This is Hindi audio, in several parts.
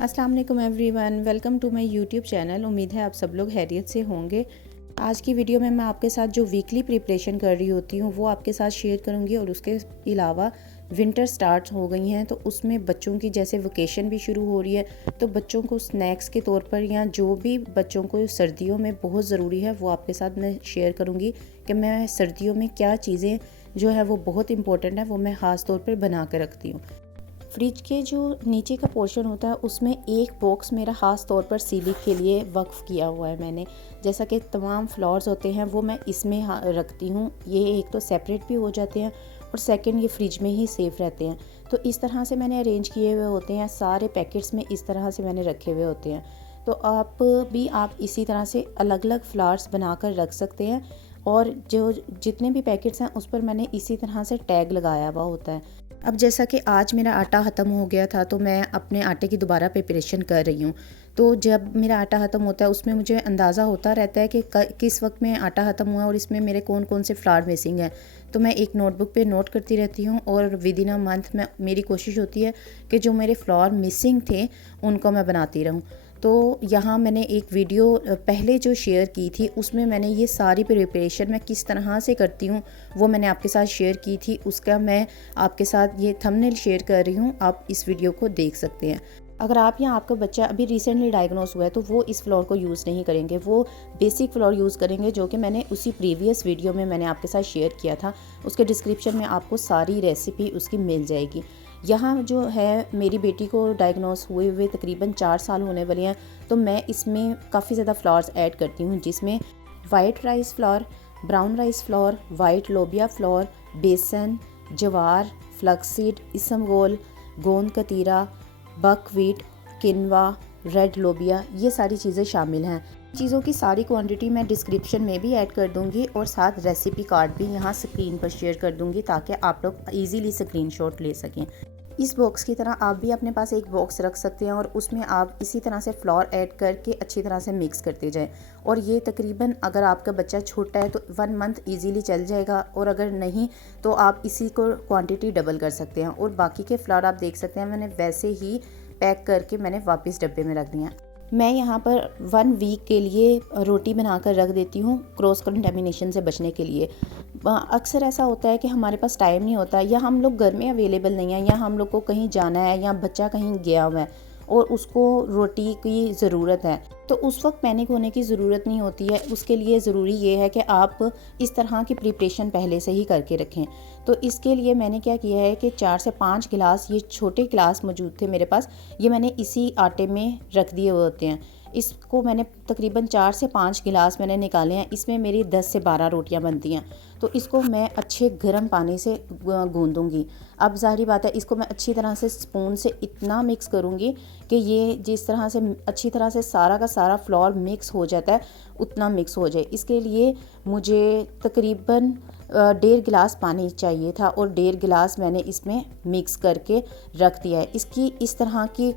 अस्सलाम वालेकुम everyone, welcome to my YouTube channel. उम्मीद है आप सब लोग खैरियत से होंगे। आज की वीडियो में मैं आपके साथ जो वीकली प्रिपरेशन कर रही होती हूँ वो आपके साथ शेयर करूँगी। और उसके अलावा विंटर स्टार्ट हो गई हैं तो उसमें बच्चों की जैसे वेकेशन भी शुरू हो रही है, तो बच्चों को स्नैक्स के तौर पर या जो भी बच्चों को सर्दियों में बहुत ज़रूरी है वो आपके साथ मैं शेयर करूँगी कि मैं सर्दियों में क्या चीज़ें जो है वो बहुत इंपॉर्टेंट है वो मैं ख़ास तौर पर बना कर रखती हूँ। फ्रिज के जो नीचे का पोर्शन होता है उसमें एक बॉक्स मेरा ख़ास तौर पर सीलिंग के लिए वक्फ़ किया हुआ है मैंने। जैसा कि तमाम फ्लावर्स होते हैं वो मैं इसमें रखती हूँ। ये एक तो सेपरेट भी हो जाते हैं और सेकंड ये फ्रिज में ही सेफ़ रहते हैं। तो इस तरह से मैंने अरेंज किए हुए होते हैं, सारे पैकेट्स में इस तरह से मैंने रखे हुए होते हैं। तो आप इसी तरह से अलग अलग फ्लावर्स बना कर रख सकते हैं। और जो जितने भी पैकेट्स हैं उस पर मैंने इसी तरह से टैग लगाया हुआ होता है। अब जैसा कि आज मेरा आटा ख़त्म हो गया था तो मैं अपने आटे की दोबारा प्रिपरेशन कर रही हूँ। तो जब मेरा आटा ख़त्म होता है उसमें मुझे अंदाज़ा होता रहता है कि किस वक्त में आटा ख़त्म हुआ और इसमें मेरे कौन कौन से फ्लावर मिसिंग हैं। तो मैं एक नोटबुक पे नोट करती रहती हूँ और विद इन अ मंथ में मेरी कोशिश होती है कि जो मेरे फ्लावर मिसिंग थे उनको मैं बनाती रहूँ। तो यहाँ मैंने एक वीडियो पहले जो शेयर की थी उसमें मैंने ये सारी प्रिपरेशन मैं किस तरह से करती हूँ वो मैंने आपके साथ शेयर की थी। उसका मैं आपके साथ ये थंबनेल शेयर कर रही हूँ, आप इस वीडियो को देख सकते हैं। अगर आप या आपका बच्चा अभी रिसेंटली डायग्नोस हुआ है तो वो इस फ्लोर को यूज़ नहीं करेंगे, वो बेसिक फ्लोर यूज़ करेंगे जो कि मैंने उसी प्रीवियस वीडियो में मैंने आपके साथ शेयर किया था। उसके डिस्क्रिप्शन में आपको सारी रेसिपी उसकी मिल जाएगी। यहाँ जो है मेरी बेटी को डायग्नोस हुए हुए तकरीबन 4 साल होने वाले हैं, तो मैं इसमें काफ़ी ज़्यादा फ्लावर्स ऐड करती हूँ जिसमें white rice flour, brown rice flour, white लोबिया फ्लावर, बेसन, जवार, फ्लक्सीड, इसमगोल, गोंद कतीरा, बकव्हीट, किनवा, रेड लोबिया, ये सारी चीज़ें शामिल हैं। चीज़ों की सारी क्वांटिटी मैं डिस्क्रिप्शन में भी ऐड कर दूंगी और साथ रेसिपी कार्ड भी यहाँ स्क्रीन पर शेयर कर दूंगी ताकि आप लोग इजीली स्क्रीनशॉट ले सकें। इस बॉक्स की तरह आप भी अपने पास एक बॉक्स रख सकते हैं और उसमें आप इसी तरह से फ्लावर ऐड करके अच्छी तरह से मिक्स करते जाएं। और ये तकरीबन अगर आपका बच्चा छोटा है तो 1 मंथ इजीली चल जाएगा, और अगर नहीं तो आप इसी को क्वांटिटी डबल कर सकते हैं। और बाकी के फ्लावर आप देख सकते हैं मैंने वैसे ही पैक करके मैंने वापस डब्बे में रख दिया। मैं यहाँ पर 1 वीक के लिए रोटी बनाकर रख देती हूँ क्रॉस कंटेमिनेशन से बचने के लिए। अक्सर ऐसा होता है कि हमारे पास टाइम नहीं होता, या हम लोग घर में अवेलेबल नहीं हैं, या हम लोग को कहीं जाना है, या बच्चा कहीं गया हुआ है और उसको रोटी की ज़रूरत है, तो उस वक्त पैनिक होने की ज़रूरत नहीं होती है। उसके लिए ज़रूरी ये है कि आप इस तरह की प्रिपरेशन पहले से ही करके रखें। तो इसके लिए मैंने क्या किया है कि 4 से 5 गिलास, ये छोटे गिलास मौजूद थे मेरे पास, ये मैंने इसी आटे में रख दिए हुए होते हैं। इसको मैंने तकरीबन 4 से 5 गिलास मैंने निकाले हैं। इसमें मेरी 10 से 12 रोटियां बनती हैं। तो इसको मैं अच्छे गर्म पानी से गूंदूंगी। अब ज़ाहिर बात है इसको मैं अच्छी तरह से स्पून से इतना मिक्स करूंगी कि ये जिस तरह से अच्छी तरह से सारा का सारा फ्लोर मिक्स हो जाता है उतना मिक्स हो जाए। इसके लिए मुझे तकरीबन 1.5 गिलास पानी चाहिए था और 1.5 गिलास मैंने इसमें मिक्स करके रख दिया है। इसकी इस तरह की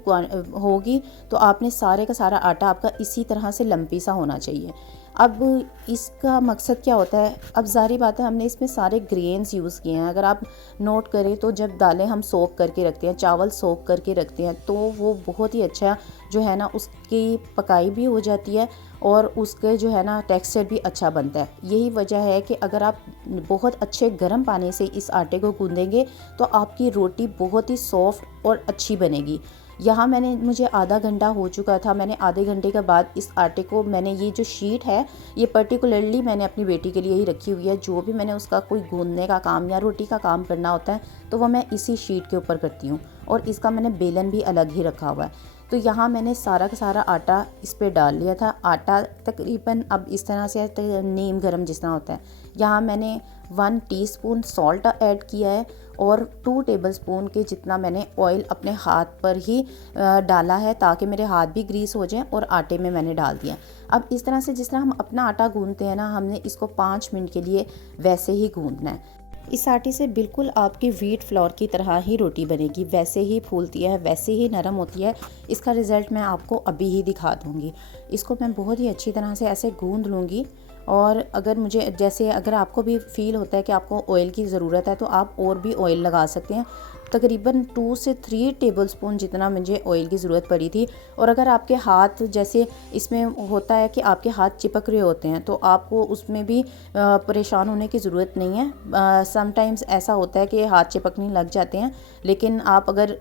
होगी तो आपने सारे का सारा आटा आपका इसी तरह से लम्पी सा होना चाहिए। अब इसका मकसद क्या होता है, अब ज़ाहिर बात है हमने इसमें सारे ग्रेन्स यूज़ किए हैं। अगर आप नोट करें तो जब दालें हम सोक करके रखते हैं, चावल सोक करके रखते हैं, तो वो बहुत ही अच्छा जो है ना उसकी पकाई भी हो जाती है और उसके जो है ना टेक्सचर भी अच्छा बनता है। यही वजह है कि अगर आप बहुत अच्छे गर्म पानी से इस आटे को गूंदेंगे तो आपकी रोटी बहुत ही सॉफ्ट और अच्छी बनेगी। यहाँ मुझे आधा घंटा हो चुका था। मैंने आधे घंटे के बाद इस आटे को मैंने ये जो शीट है ये पर्टिकुलरली मैंने अपनी बेटी के लिए ही रखी हुई है। जो भी मैंने उसका कोई गूंदने का काम या रोटी का काम करना होता है तो वो मैं इसी शीट के ऊपर करती हूँ, और इसका मैंने बेलन भी अलग ही रखा हुआ है। तो यहाँ मैंने सारा का सारा आटा इस पर डाल लिया था। आटा तकरीबन अब इस तरह से नीम गरम जिस तरह होता है। यहाँ मैंने 1 टीस्पून सॉल्ट ऐड किया है और 2 टेबलस्पून के जितना मैंने ऑयल अपने हाथ पर ही डाला है ताकि मेरे हाथ भी ग्रीस हो जाए, और आटे में मैंने डाल दिया। अब इस तरह से जिस तरह हम अपना आटा गूंदते हैं ना, हमने इसको 5 मिनट के लिए वैसे ही गूंदना है। इस आटे से बिल्कुल आपकी व्हीट फ्लोर की तरह ही रोटी बनेगी, वैसे ही फूलती है, वैसे ही नरम होती है। इसका रिज़ल्ट मैं आपको अभी ही दिखा दूँगी। इसको मैं बहुत ही अच्छी तरह से ऐसे गूंद लूँगी। और अगर आपको भी फील होता है कि आपको ऑयल की ज़रूरत है तो आप और भी ऑयल लगा सकते हैं। तकरीबन 2 से 3 टेबलस्पून जितना मुझे ऑयल की ज़रूरत पड़ी थी। और अगर आपके हाथ जैसे इसमें होता है कि आपके हाथ चिपक रहे होते हैं तो आपको उसमें भी परेशान होने की ज़रूरत नहीं है। समटाइम्स ऐसा होता है कि हाथ चिपकने लग जाते हैं, लेकिन आप अगर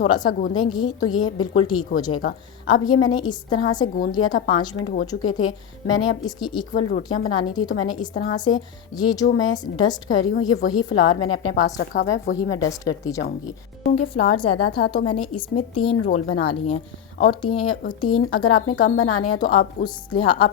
थोड़ा सा गूंदेंगी तो ये बिल्कुल ठीक हो जाएगा। अब ये मैंने इस तरह से गूंद लिया था, 5 मिनट हो चुके थे। मैंने अब इसकी इक्वल रोटियां बनानी थी, तो मैंने इस तरह से ये जो मैं डस्ट कर रही हूँ ये वही फ्लावर मैंने अपने पास रखा हुआ है, वही मैं डस्ट करती जाऊँगी। क्योंकि फ्लावर ज़्यादा था तो मैंने इसमें 3 रोल बना लिए हैं। और तीन अगर आपने कम बनाने हैं तो आप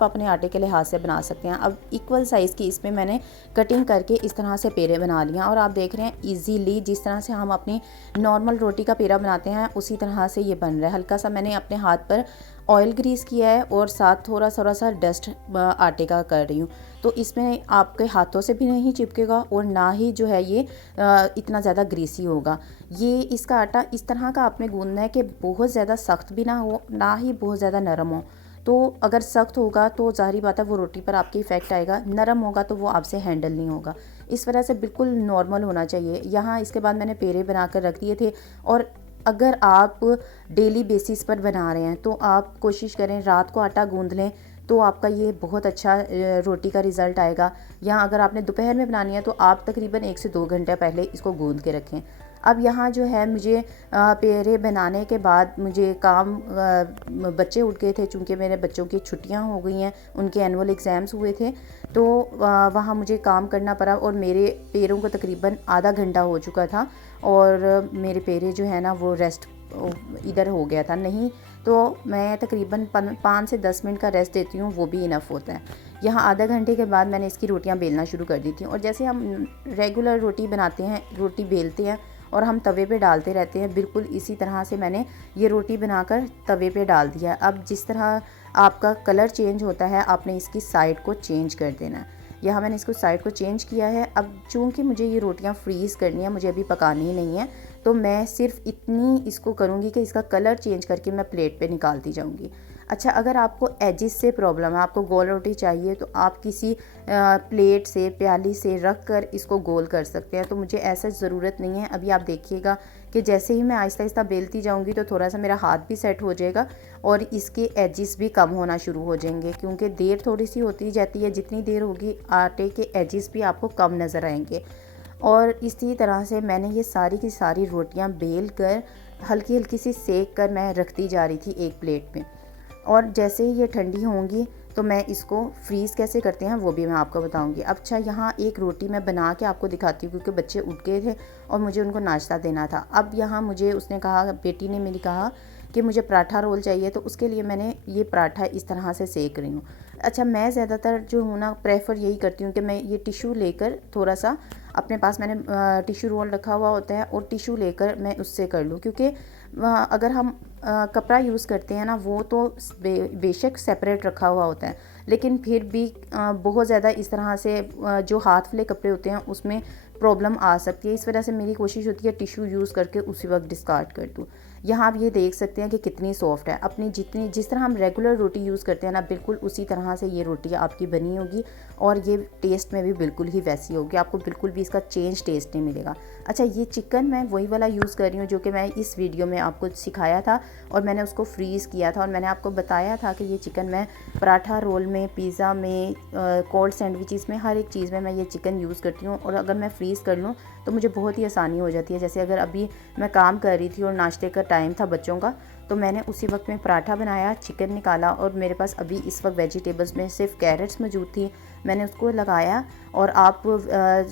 अपने आटे के लिहाज से बना सकते हैं। अब इक्वल साइज़ की इसमें मैंने कटिंग करके इस तरह से पेड़े बना लिया। और आप देख रहे हैं इजीली जिस तरह से हम अपनी नॉर्मल रोटी का पेड़ा बनाते हैं उसी तरह से ये बन रहा है। हल्का सा मैंने अपने हाथ पर ऑयल ग्रीस किया है और साथ थोड़ा सा डस्ट आटे का कर रही हूँ, तो इसमें आपके हाथों से भी नहीं चिपकेगा और ना ही जो है ये इतना ज़्यादा ग्रीसी होगा। ये इसका आटा इस तरह का आपने गूंदना है कि बहुत ज़्यादा सख्त भी ना हो, ना ही बहुत ज़्यादा नरम हो। तो अगर सख्त होगा तो ज़ाहिर बात है वो रोटी पर आपके इफ़ेक्ट आएगा, नरम होगा तो वो आपसे हैंडल नहीं होगा। इस वजह से बिल्कुल नॉर्मल होना चाहिए। यहाँ इसके बाद मैंने पेड़े बना कर रख दिए थे। और अगर आप डेली बेसिस पर बना रहे हैं तो आप कोशिश करें रात को आटा गूंद लें, तो आपका ये बहुत अच्छा रोटी का रिज़ल्ट आएगा। या अगर आपने दोपहर में बनानी है तो आप तकरीबन 1 से 2 घंटे पहले इसको गूंद के रखें। अब यहाँ जो है मुझे पेड़े बनाने के बाद मुझे काम बच्चे उठ गए थे, चूँकि मेरे बच्चों की छुट्टियाँ हो गई हैं, उनके एनुअल एग्ज़ाम्स हुए थे, तो वहाँ मुझे काम करना पड़ा। और मेरे पैरों को तकरीबन आधा घंटा हो चुका था और मेरे पैरे जो है ना वो रेस्ट इधर हो गया था। नहीं तो मैं तकरीबन 5 से 10 मिनट का रेस्ट देती हूँ, वो भी इनफ होता है। यहाँ आधा घंटे के बाद मैंने इसकी रोटियाँ बेलना शुरू कर दी थी। और जैसे हम रेगुलर रोटी बनाते हैं, रोटी बेलते हैं और हम तवे पे डालते रहते हैं, बिल्कुल इसी तरह से मैंने ये रोटी बनाकर तवे पे डाल दिया। अब जिस तरह आपका कलर चेंज होता है आपने इसकी साइड को चेंज कर देना है। यहाँ मैंने इसको साइड को चेंज किया है। अब चूँकि मुझे ये रोटियाँ फ्रीज़ करनी है, मुझे अभी पकानी नहीं है, तो मैं सिर्फ इतनी इसको करूँगी कि इसका कलर चेंज करके मैं प्लेट पे निकालती जाऊँगी। अच्छा, अगर आपको एजिस से प्रॉब्लम है, आपको गोल रोटी चाहिए, तो आप किसी प्लेट से प्याली से रख कर इसको गोल कर सकते हैं। तो मुझे ऐसा ज़रूरत नहीं है। अभी आप देखिएगा कि जैसे ही मैं आहिस्ता आहिस्ता बेलती जाऊंगी तो थोड़ा सा मेरा हाथ भी सेट हो जाएगा और इसके एजिस भी कम होना शुरू हो जाएंगे, क्योंकि देर थोड़ी सी होती जाती है। जितनी देर होगी आटे के एजिस भी आपको कम नज़र आएंगे। और इसी तरह से मैंने ये सारी की सारी रोटियां बेल कर हल्की हल्की सी सेक कर मैं रखती जा रही थी एक प्लेट में। और जैसे ही ये ठंडी होंगी तो मैं इसको फ्रीज़ कैसे करते हैं वो भी मैं आपको बताऊंगी। अच्छा, यहाँ एक रोटी मैं बना के आपको दिखाती हूँ क्योंकि बच्चे उठ गए थे और मुझे उनको नाश्ता देना था। अब यहाँ मुझे उसने कहा, बेटी ने मेरी कहा कि मुझे पराठा रोल चाहिए, तो उसके लिए मैंने ये पराठा इस तरह से सेक रही हूँ। अच्छा, मैं ज़्यादातर जो हूँ ना प्रेफर यही करती हूँ कि मैं ये टिशू लेकर थोड़ा सा अपने पास मैंने टिशू रोल रखा हुआ होता है और टिशू लेकर मैं उससे कर लूँ, क्योंकि अगर हम कपड़ा यूज़ करते हैं ना वो तो बेशक सेपरेट रखा हुआ होता है, लेकिन फिर भी बहुत ज़्यादा इस तरह से जो हाथ वाले कपड़े होते हैं उसमें प्रॉब्लम आ सकती है। इस वजह से मेरी कोशिश होती है टिशू यूज़ करके उसी वक्त डिस्कार्ड कर दूँ। यहाँ आप ये देख सकते हैं कि कितनी सॉफ्ट है। अपनी जिस तरह हम रेगुलर रोटी यूज़ करते हैं ना, बिल्कुल उसी तरह से ये रोटी आपकी बनी होगी और ये टेस्ट में भी बिल्कुल ही वैसी होगी। आपको बिल्कुल भी इसका चेंज टेस्ट नहीं मिलेगा। अच्छा, ये चिकन मैं वही वाला यूज़ कर रही हूँ जो कि मैं इस वीडियो में आपको सिखाया था और मैंने उसको फ्रीज़ किया था। और मैंने आपको बताया था कि ये चिकन मैं पराठा रोल में, पिज़्ज़ा में, कोल्ड सैंडविचेस में, हर एक चीज़ में मैं ये चिकन यूज़ करती हूँ। और अगर मैं फ्रीज़ कर लूँ तो मुझे बहुत ही आसानी हो जाती है। जैसे अगर अभी मैं काम कर रही थी और नाश्ते का टाइम था बच्चों का, तो मैंने उसी वक्त में पराठा बनाया, चिकन निकाला और मेरे पास अभी इस वक्त वेजिटेबल्स में सिर्फ कैरेट्स मौजूद थी, मैंने उसको लगाया। और आप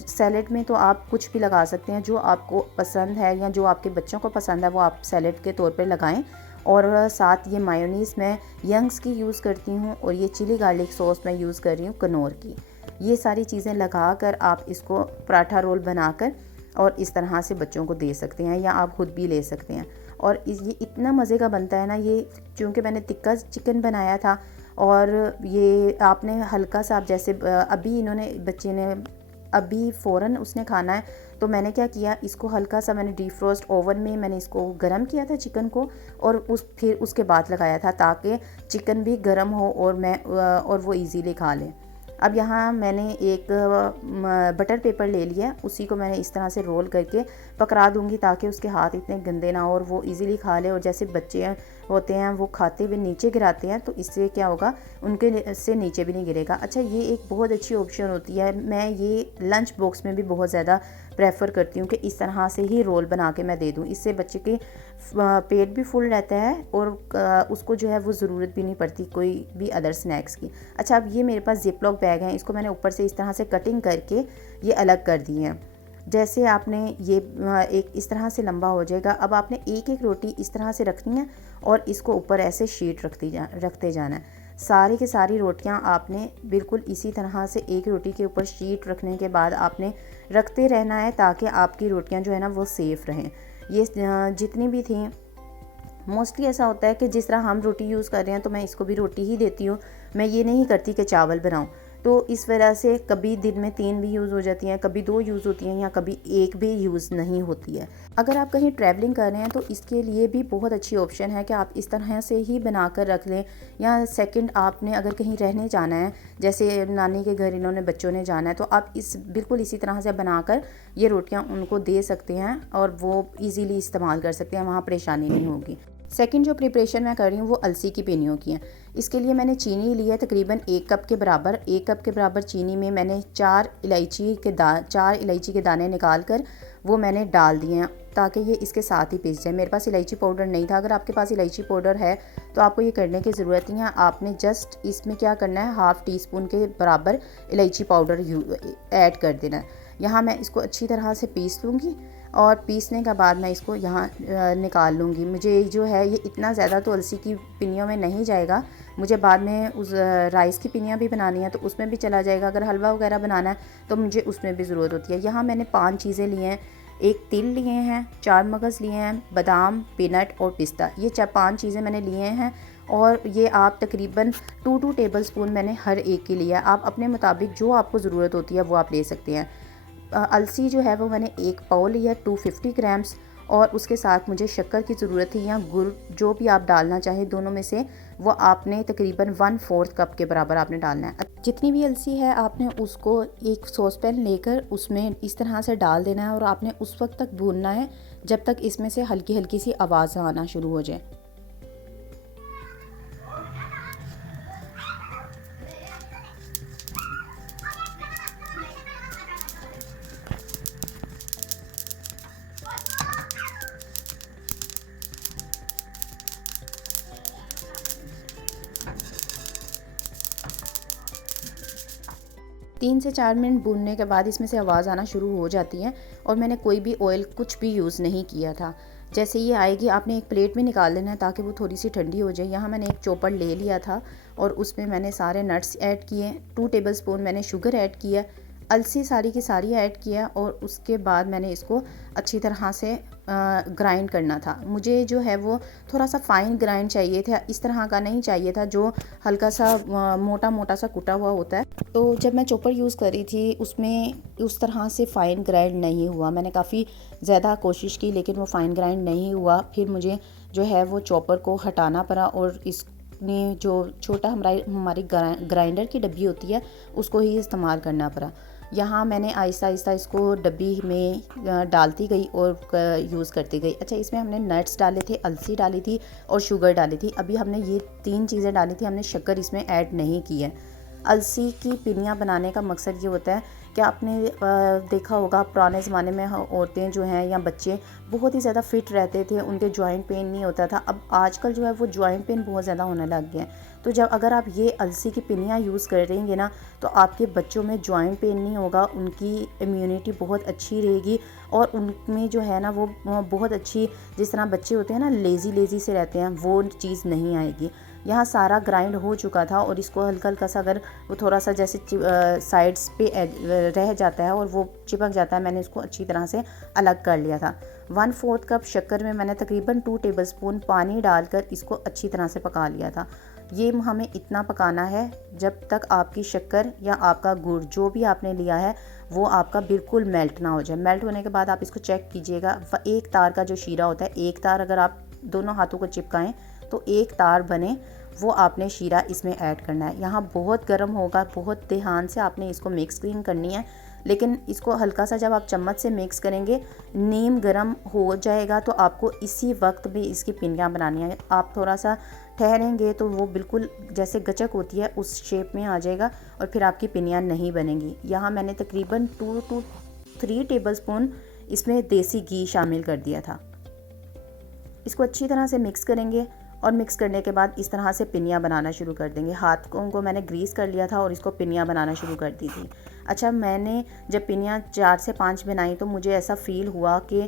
सैलेड में तो आप कुछ भी लगा सकते हैं, जो आपको पसंद है या जो आपके बच्चों को पसंद है वो आप सैलेड के तौर पर लगाएं। और साथ ये मायोनीज़ मैं यंग्स की यूज़ करती हूँ और ये चिली गार्लिक सॉस मैं यूज़ कर रही हूँ कनौर की। ये सारी चीज़ें लगा कर आप इसको पराठा रोल बनाकर और इस तरह से बच्चों को दे सकते हैं या आप खुद भी ले सकते हैं। और ये इतना मज़े का बनता है ना, ये चूँकि मैंने टिक्का चिकन बनाया था और ये आपने हल्का सा, आप जैसे अभी बच्चे ने अभी फ़ौरन उसने खाना है, तो मैंने क्या किया, इसको हल्का सा मैंने डीफ्रोस्ट ओवन में मैंने इसको गरम किया था चिकन को और फिर उसके बाद लगाया था ताकि चिकन भी गरम हो और वो इजीली खा लें। अब यहाँ मैंने एक बटर पेपर ले लिया, उसी को मैंने इस तरह से रोल करके पकड़ा दूंगी ताकि उसके हाथ इतने गंदे ना हो और वो इजीली खा ले। और जैसे बच्चे होते हैं वो खाते हुए नीचे गिराते हैं, तो इससे क्या होगा, उनके से नीचे भी नहीं गिरेगा। अच्छा, ये एक बहुत अच्छी ऑप्शन होती है। मैं ये लंच बॉक्स में भी बहुत ज़्यादा प्रेफर करती हूँ कि इस तरह से ही रोल बना के मैं दे दूँ। इससे बच्चे के पेट भी फुल रहता है और उसको जो है वो ज़रूरत भी नहीं पड़ती कोई भी अदर स्नैक्स की। अच्छा, अब ये मेरे पास जिप लॉक बैग है, इसको मैंने ऊपर से इस तरह से कटिंग करके ये अलग कर दिए हैं। जैसे आपने ये एक इस तरह से लंबा हो जाएगा। अब आपने एक एक रोटी इस तरह से रखनी है और इसको ऊपर ऐसे शीट रखते जाना है। सारी की सारी रोटियां आपने बिल्कुल इसी तरह से एक रोटी के ऊपर शीट रखने के बाद आपने रखते रहना है ताकि आपकी रोटियां जो है ना वो सेफ़ रहें। ये जितनी भी थी, मोस्टली ऐसा होता है कि जिस तरह हम रोटी यूज़ कर रहे हैं तो मैं इसको भी रोटी ही देती हूँ। मैं ये नहीं करती कि चावल बनाऊँ। तो इस वजह से कभी दिन में 3 भी यूज़ हो जाती हैं, कभी 2 यूज़ होती हैं या कभी 1 भी यूज़ नहीं होती है। अगर आप कहीं ट्रैवलिंग कर रहे हैं तो इसके लिए भी बहुत अच्छी ऑप्शन है कि आप इस तरह से ही बना कर रख लें। या सेकंड, आपने अगर कहीं रहने जाना है, जैसे नानी के घर इन्होंने बच्चों ने जाना है, तो आप बिल्कुल इसी तरह से बनाकर ये रोटियाँ उनको दे सकते हैं और वो ईज़िली इस्तेमाल कर सकते हैं, वहाँ परेशानी नहीं होगी। सेकंड जो प्रिपरेशन मैं कर रही हूँ वो अलसी की पिनियों की है। इसके लिए मैंने चीनी ली है तकरीबन 1 कप के बराबर। 1 कप के बराबर चीनी में मैंने 4 इलायची के दाने निकाल कर वो मैंने डाल दिए हैं ताकि ये इसके साथ ही पिस जाए। मेरे पास इलायची पाउडर नहीं था। अगर आपके पास इलायची पाउडर है तो आपको ये करने की ज़रूरत नहीं है। आपने जस्ट इसमें क्या करना है, हाफ़ टी स्पून के बराबर इलायची पाउडर ऐड कर देना है। यहाँ मैं इसको अच्छी तरह से पीस लूँगी और पीसने के बाद मैं इसको यहाँ निकाल लूँगी। मुझे जो है ये इतना ज़्यादा तो अलसी की पिनियों में नहीं जाएगा, मुझे बाद में उस राइस की पिनियाँ भी बनानी है तो उसमें भी चला जाएगा। अगर हलवा वगैरह बनाना है तो मुझे उसमें भी ज़रूरत होती है। यहाँ मैंने 5 चीज़ें ली हैं। 1 तिल लिए हैं, 4 मगज़ लिए हैं, बादाम, पीनट और पिस्ता। ये 5 चीज़ें मैंने लिए हैं और ये आप तकरीबन 2 टेबल स्पून मैंने हर एक के लिया है। आप अपने मुताबिक जो आपको ज़रूरत होती है वो आप ले सकते हैं। अलसी जो है वो मैंने 1 पाव लिया, 250 ग्राम्स, और उसके साथ मुझे शक्कर की ज़रूरत थी या गुड़, जो भी आप डालना चाहें दोनों में से, वो आपने तकरीबन 1/4 कप के बराबर आपने डालना है। जितनी भी अलसी है आपने उसको एक सॉस पैन लेकर उसमें इस तरह से डाल देना है और आपने उस वक्त तक भूनना है जब तक इसमें से हल्की हल्की सी आवाज़ आना शुरू हो जाए। 3 से 4 मिनट भूनने के बाद इसमें से आवाज़ आना शुरू हो जाती है और मैंने कोई भी ऑयल कुछ भी यूज़ नहीं किया था। जैसे ये आएगी आपने एक प्लेट में निकाल लेना है ताकि वो थोड़ी सी ठंडी हो जाए। यहाँ मैंने एक चॉपर ले लिया था और उसमें मैंने सारे नट्स ऐड किए, 2 टेबल स्पून मैंने शुगर ऐड किया, अलसी सारी की सारी ऐड किया और उसके बाद मैंने इसको अच्छी तरह से ग्राइंड करना था। मुझे जो है वो थोड़ा सा फ़ाइन ग्राइंड चाहिए था, इस तरह का नहीं चाहिए था जो हल्का सा मोटा मोटा सा कुटा हुआ होता है। तो जब मैं चॉपर यूज़ कर रही थी उसमें उस तरह से फ़ाइन ग्राइंड नहीं हुआ। मैंने काफ़ी ज़्यादा कोशिश की लेकिन वो फ़ाइन ग्राइंड नहीं हुआ। फिर मुझे जो है वो चॉपर को हटाना पड़ा और इसने जो छोटा हमारी ग्राइंडर की डब्बी होती है उसको ही इस्तेमाल करना पड़ा। यहाँ मैंने आहिस्ता आहिस्ता इसको डब्बी में डालती गई और यूज़ करती गई। अच्छा, इसमें हमने नट्स डाले थे, अलसी डाली थी और शुगर डाली थी। अभी हमने ये 3 चीज़ें डाली थी, हमने शक्कर इसमें ऐड नहीं की है। अलसी की पिनियाँ बनाने का मकसद ये होता है कि आपने देखा होगा पुराने ज़माने में औरतें जो हैं या बच्चे बहुत ही ज़्यादा फिट रहते थे, उनके जॉइंट पेन नहीं होता था। अब आजकल जो है वो जॉइंट पेन बहुत ज़्यादा होने लग गए हैं। तो जब अगर आप ये अलसी की पिनियाँ यूज़ करेंगे ना तो आपके बच्चों में जॉइंट पेन नहीं होगा, उनकी इम्यूनिटी बहुत अच्छी रहेगी और उनमें जो है ना वो बहुत अच्छी, जिस तरह बच्चे होते हैं ना लेज़ी से रहते हैं, वो चीज़ नहीं आएगी। यहाँ सारा ग्राइंड हो चुका था और इसको हल्का हल्का सा अगर वो थोड़ा सा जैसे साइड्स पे रह जाता है और वो चिपक जाता है, मैंने इसको अच्छी तरह से अलग कर लिया था। 1/4 कप शक्कर में मैंने तकरीबन 2 टेबल स्पून पानी डालकर इसको अच्छी तरह से पका लिया था। ये हमें इतना पकाना है जब तक आपकी शक्कर या आपका गुड़ जो भी आपने लिया है वो आपका बिल्कुल मेल्ट ना हो जाए। मेल्ट होने के बाद आप इसको चेक कीजिएगा। एक तार का जो शीरा होता है, एक तार अगर आप दोनों हाथों को चिपकाएं तो एक तार बने, वो आपने शीरा इसमें ऐड करना है। यहाँ बहुत गर्म होगा, बहुत ध्यान से आपने इसको मिक्सिंग करनी है लेकिन इसको हल्का सा जब आप चम्मच से मिक्स करेंगे, नीम गर्म हो जाएगा तो आपको इसी वक्त भी इसकी पिनियाँ बनानी है। आप थोड़ा सा ठहरेंगे तो वो बिल्कुल जैसे गचक होती है उस शेप में आ जाएगा और फिर आपकी पिनियाँ नहीं बनेंगी। यहाँ मैंने तकरीबन 2 to 3 टेबलस्पून इसमें देसी घी शामिल कर दिया था। इसको अच्छी तरह से मिक्स करेंगे और मिक्स करने के बाद इस तरह से पिनियाँ बनाना शुरू कर देंगे। हाथों को मैंने ग्रीस कर लिया था और इसको पिनियाँ बनाना शुरू कर दी थी। अच्छा, मैंने जब पिनियाँ 4 से 5 बनाई तो मुझे ऐसा फ़ील हुआ कि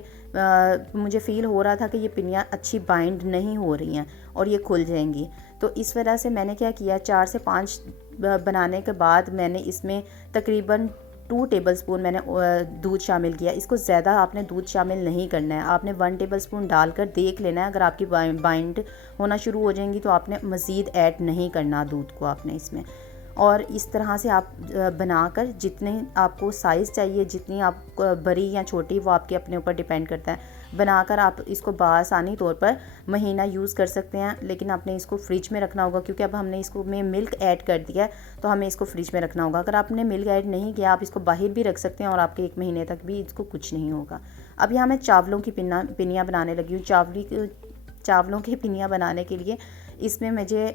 मुझे फ़ील हो रहा था कि ये पिनियाँ अच्छी बाइंड नहीं हो रही हैं और ये खुल जाएंगी। तो इस वजह से मैंने क्या किया, 4 से 5 बनाने के बाद मैंने इसमें तकरीबन 2 टेबलस्पून मैंने दूध शामिल किया। इसको ज़्यादा आपने दूध शामिल नहीं करना है, आपने 1 टेबलस्पून डालकर देख लेना है। अगर आपकी बाइंड होना शुरू हो जाएंगी तो आपने मज़ीद ऐड नहीं करना दूध को आपने इसमें। और इस तरह से आप बनाकर जितने आपको साइज़ चाहिए, जितनी आप बड़ी या छोटी, वो आपके अपने ऊपर डिपेंड करता है, बनाकर आप इसको बासानी तौर पर महीना यूज़ कर सकते हैं। लेकिन आपने इसको फ्रिज में रखना होगा क्योंकि अब हमने इसको में मिल्क ऐड कर दिया है तो हमें इसको फ्रिज में रखना होगा। अगर आपने मिल्क ऐड नहीं किया, आप इसको बाहर भी रख सकते हैं और आपके 1 महीने तक भी इसको कुछ नहीं होगा। अब यहाँ मैं चावलों की पिनियाँ बनाने लगी हूँ। चावलों की पिनियाँ बनाने के लिए इसमें मुझे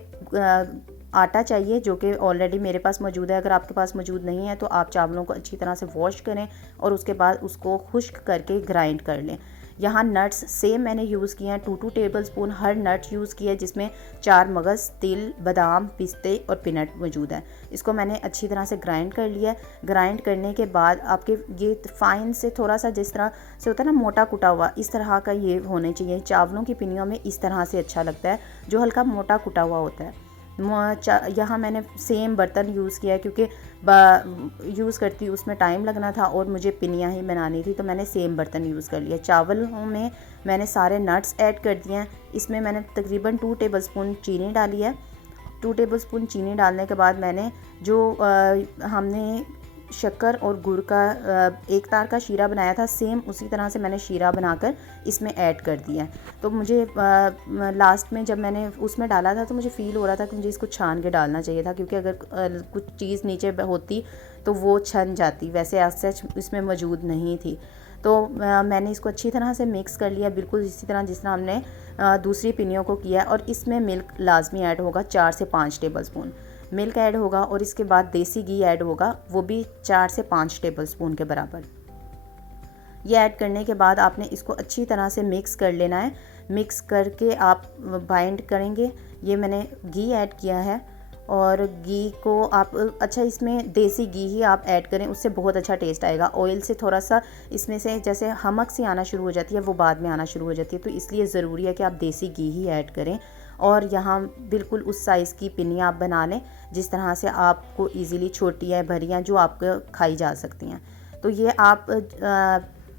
आटा चाहिए जो कि ऑलरेडी मेरे पास मौजूद है। अगर आपके पास मौजूद नहीं है तो आप चावलों को अच्छी तरह से वॉश करें और उसके बाद उसको खुश्क करके ग्राइंड कर लें। यहाँ नट्स सेम मैंने यूज़ किए हैं, 2 टेबलस्पून हर नट यूज़ किया है जिसमें 4 मगज़, तिल, बादाम, पिस्ते और पीनट मौजूद है। इसको मैंने अच्छी तरह से ग्राइंड कर लिया। ग्राइंड करने के बाद आपके ये फाइन से थोड़ा सा जिस तरह से होता है ना मोटा कुटा हुआ, इस तरह का ये होने चाहिए। चावलों की पिनियों में इस तरह से अच्छा लगता है जो हल्का मोटा कुटा हुआ होता है। यहाँ मैंने सेम बर्तन यूज़ किया है क्योंकि यूज़ करती उसमें टाइम लगना था और मुझे पिनियाँ ही बनानी थी, तो मैंने सेम बर्तन यूज़ कर लिया। चावलों में मैंने सारे नट्स ऐड कर दिए हैं। इसमें मैंने तकरीबन 2 टेबलस्पून चीनी डाली है। 2 टेबलस्पून चीनी डालने के बाद मैंने जो हमने शक्कर और गुड़ का एक तार का शीरा बनाया था, सेम उसी तरह से मैंने शीरा बनाकर इसमें ऐड कर दिया है। तो मुझे लास्ट में जब मैंने उसमें डाला था तो मुझे फ़ील हो रहा था कि मुझे इसको छान के डालना चाहिए था क्योंकि अगर कुछ चीज़ नीचे होती तो वो छन जाती, वैसे एज सच इसमें मौजूद नहीं थी। तो मैंने इसको अच्छी तरह से मिक्स कर लिया, बिल्कुल इसी तरह जिस तरह हमने दूसरी पिनियों को किया। और इसमें मिल्क लाजमी ऐड होगा, 4 से 5 टेबलस्पून मिल्क ऐड होगा और इसके बाद देसी घी ऐड होगा, वो भी 4 से 5 टेबलस्पून के बराबर। ये ऐड करने के बाद आपने इसको अच्छी तरह से मिक्स कर लेना है। मिक्स करके आप बाइंड करेंगे। ये मैंने घी ऐड किया है और घी को आप अच्छा इसमें देसी घी ही आप ऐड करें, उससे बहुत अच्छा टेस्ट आएगा। ऑयल से थोड़ा सा इसमें से जैसे हमक सी आना शुरू हो जाती है वो बाद में आना शुरू हो जाती है, तो इसलिए ज़रूरी है कि आप देसी घी ही ऐड करें। और यहाँ बिल्कुल उस साइज़ की पिनियाँ आप बना लें जिस तरह से आपको इजीली छोटी या भरियाँ जो आपको खाई जा सकती हैं। तो ये आप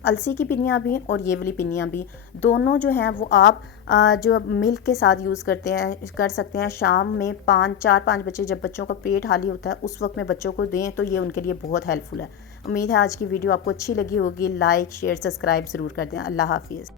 अलसी की पिनियाँ भी और ये वाली पिनियाँ भी दोनों जो हैं वो आप जो मिल्क के साथ यूज़ कर सकते हैं। शाम में 4-5 बजे जब बच्चों का पेट खाली होता है उस वक्त में बच्चों को दें तो ये उनके लिए बहुत हेल्पफुल है। उम्मीद है आज की वीडियो आपको अच्छी लगी होगी। लाइक, शेयर, सब्सक्राइब ज़रूर कर दें। अल्लाह हाफिज़।